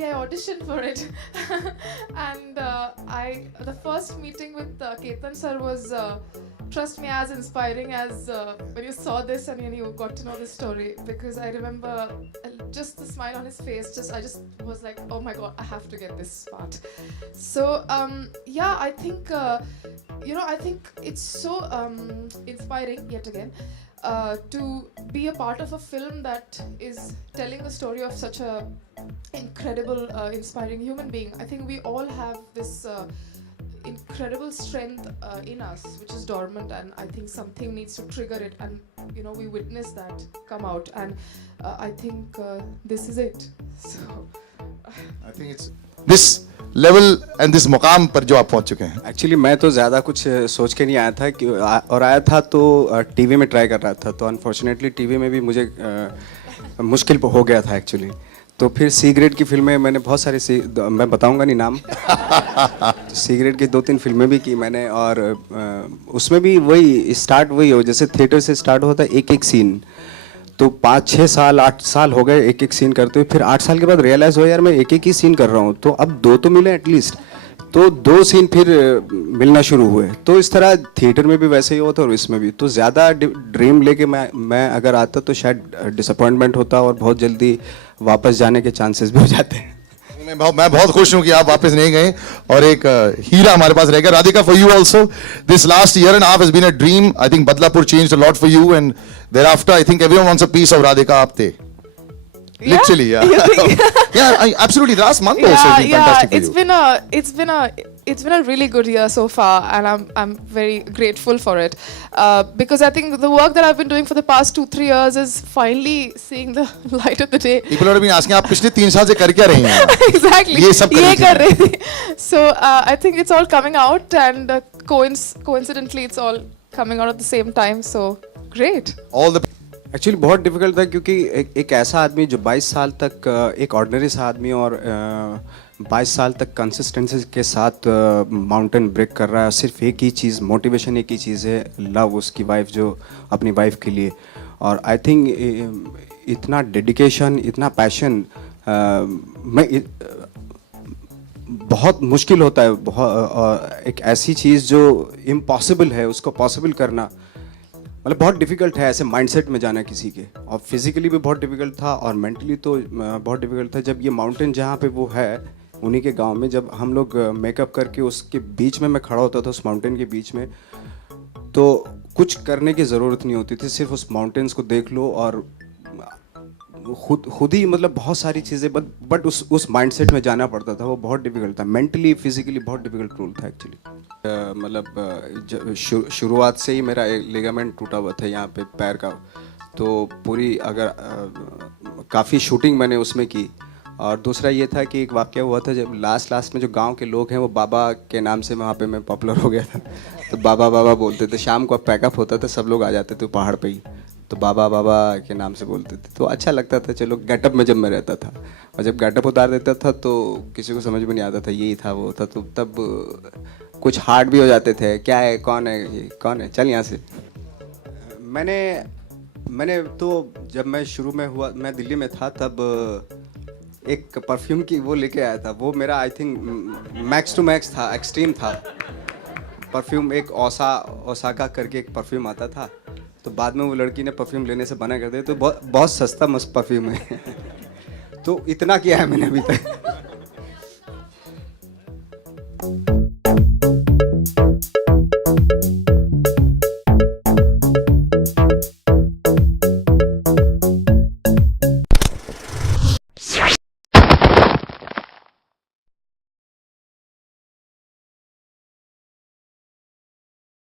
actually I auditioned for it. And the first meeting with Ketan sir was, trust me, as inspiring as when you saw this and when you got to know this story. Because I remember just the smile on his face, I just was like, oh my god, I have to get this part. So yeah, I think I think it's so inspiring yet again to be a part of a film that is telling the story of such a incredible, inspiring human being. I think we all have this incredible strength in us, which is dormant, and I think something needs to trigger it, and we witness that come out, and I think this is it. So I think it's this level and this मुकाम पर जो आप पहुंच चुके हैं. Actually मैं तो ज़्यादा कुछ सोच के नहीं आया था कि और आया था तो टीवी में ट्राई कर रहा था, तो अनफॉर्चुनेटली टीवी में भी मुझे मुश्किल हो गया था एक्चुअली. तो फिर सी ग्रेड की फिल्में मैंने बहुत सारी मैं बताऊंगा नहीं नाम. सी ग्रेड की 2-3 फिल्में भी की मैंने, और उसमें भी वही स्टार्ट वही हो जैसे थिएटर से स्टार्ट होता है एक एक सीन, तो 5-6 साल 8 साल हो गए एक एक सीन करते हुए. फिर 8 साल के बाद रियलाइज़ हो यार मैं एक एक ही सीन कर रहा हूँ, तो अब 2 तो मिले एटलीस्ट, तो 2 सीन फिर मिलना शुरू हुए. तो इस तरह थिएटर में भी वैसे ही होता और इसमें भी. तो ज़्यादा ड्रीम लेके मैं अगर आता तो शायद डिसअपॉइंटमेंट होता और बहुत जल्दी वापस जाने के चांसेस भी हो जाते हैं. मैं बहुत खुश हूं कि आप वापस नहीं गए और एक हीरा हमारे पास रहेगा. Radhika, for you also this last year and half has been a dream. I think Badlapur changed a lot for you, and thereafter I think everyone wants a piece of Radhika Apte. Literally, yeah. Absolutely. The last month also has been fantastic for you. It's been a really good year so far, and I'm very grateful for it, because I think the work that I've been doing for the past 2-3 years is finally seeing the light of the day. People have been asking, आप पिछले 3 साल से कर क्या रही हैं? Exactly. ये सब कर रही थी. So I think it's all coming out, and coincidentally it's all coming out at the same time. So great. All the actually बहुत डिफिकल्ट था क्योंकि एक ऐसा आदमी जो 22 साल तक एक ऑर्डिनरी सा आदमी और 22 साल तक कंसिस्टेंसी के साथ माउंटेन ब्रेक कर रहा है. सिर्फ एक ही चीज़ मोटिवेशन, एक ही चीज़ है, लव उसकी वाइफ, जो अपनी वाइफ के लिए. और आई थिंक इतना डेडिकेशन, इतना पैशन बहुत मुश्किल होता है. एक ऐसी चीज़ जो इम्पॉसिबल है उसको पॉसिबल करना मतलब बहुत डिफ़िकल्ट है ऐसे माइंडसेट में जाना किसी के. और फिज़िकली भी बहुत डिफ़िकल्ट था और मेंटली तो बहुत डिफ़िकल्ट था. जब ये माउंटेन जहाँ पे वो है उन्हीं के गांव में, जब हम लोग मेकअप करके उसके बीच में मैं खड़ा होता था, उस माउंटेन के बीच में, तो कुछ करने की ज़रूरत नहीं होती थी. सिर्फ उस माउंटेन्स को देख लो और खुद ही मतलब बहुत सारी चीज़ें, बट उस माइंडसेट में जाना पड़ता था. वो बहुत डिफ़िकल्ट था, मेंटली फिज़िकली बहुत डिफ़िकल्ट रोल था एक्चुअली. मतलब शुरुआत से ही मेरा एक लिगामेंट टूटा हुआ था यहाँ पे पैर का. तो पूरी अगर काफ़ी शूटिंग मैंने उसमें की. और दूसरा ये था कि एक वाक़या हुआ था जब लास्ट में जो गांव के लोग हैं वो बाबा के नाम से वहाँ पे मैं पॉपुलर हो गया था. तो बाबा बोलते थे. शाम को पैकअप होता था, सब लोग आ जाते थे पहाड़ पे ही, तो बाबा के नाम से बोलते थे. तो अच्छा लगता था. चलो गेटअप में जब मैं रहता था और जब गेटअप उतार देता था तो किसी को समझ में नहीं आता था यही था वो था. तो तब कुछ हार्ड भी हो जाते थे. क्या है, कौन है ये, कौन है, चल यहाँ से. मैंने तो जब मैं शुरू में हुआ, मैं दिल्ली में था, तब एक परफ्यूम की वो लेके आया था. वो मेरा I think max to max था, एक्सट्रीम था परफ्यूम. एक ओसाका करके एक परफ्यूम आता था. तो बाद में वो लड़की ने परफ्यूम लेने से मना कर दिया. तो बहुत सस्ता मस्त परफ्यूम है. तो इतना किया है मैंने अभी तक.